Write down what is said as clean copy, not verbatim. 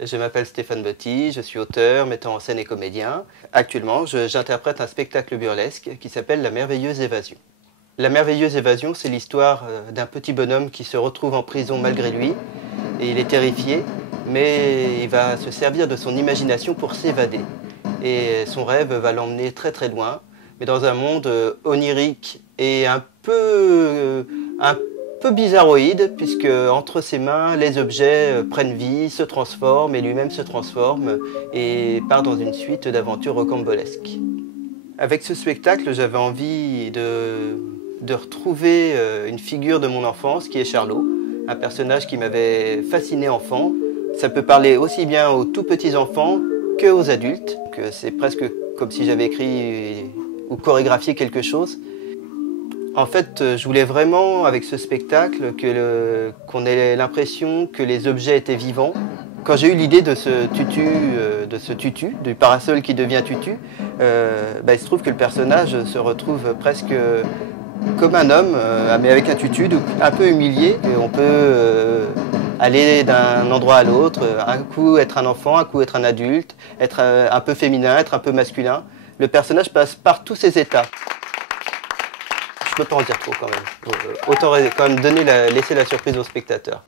Je m'appelle Stéphane Botti, je suis auteur, metteur en scène et comédien. Actuellement, j'interprète un spectacle burlesque qui s'appelle La Merveilleuse Évasion. La Merveilleuse Évasion, c'est l'histoire d'un petit bonhomme qui se retrouve en prison malgré lui. Et il est terrifié, mais il va se servir de son imagination pour s'évader. Et son rêve va l'emmener très très loin, mais dans un monde onirique et un peu bizarroïde, puisque entre ses mains, les objets prennent vie, se transforment, et lui-même se transforme et part dans une suite d'aventures rocambolesques. Avec ce spectacle, j'avais envie de retrouver une figure de mon enfance qui est Charlot, un personnage qui m'avait fasciné enfant. Ça peut parler aussi bien aux tout petits enfants qu'aux adultes, que c'est presque comme si j'avais écrit ou chorégraphié quelque chose. En fait, je voulais vraiment, avec ce spectacle, qu'on ait l'impression que les objets étaient vivants. Quand j'ai eu l'idée de ce tutu, du parasol qui devient tutu, il se trouve que le personnage se retrouve presque comme un homme, mais avec un tutu, donc un peu humilié. Et on peut aller d'un endroit à l'autre, un coup être un enfant, un coup être un adulte, être un peu féminin, être un peu masculin. Le personnage passe par tous ces états. Je peux pas en dire trop quand même. Autant quand même laisser la surprise au spectateur.